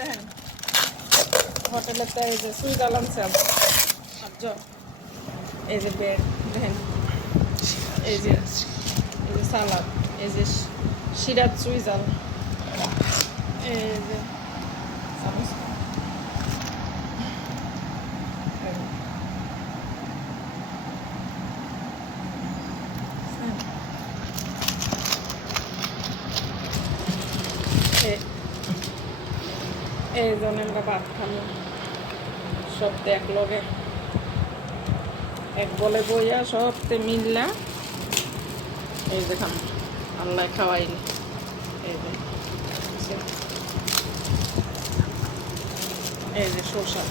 দেখেন হোটেলে তো এই যে সুইজার আনছে আটজন এই যে বেড দেখেন এই যে সালাদ এই যে সিরাত সুইজাল এই যে চামচ এই জন্য আমরা ভাত খাবো সব এক লগে এক বলে বইয়া সবতে মিললা এই যে খাম আল্লাহ খাওয়াইনি এই যে শসা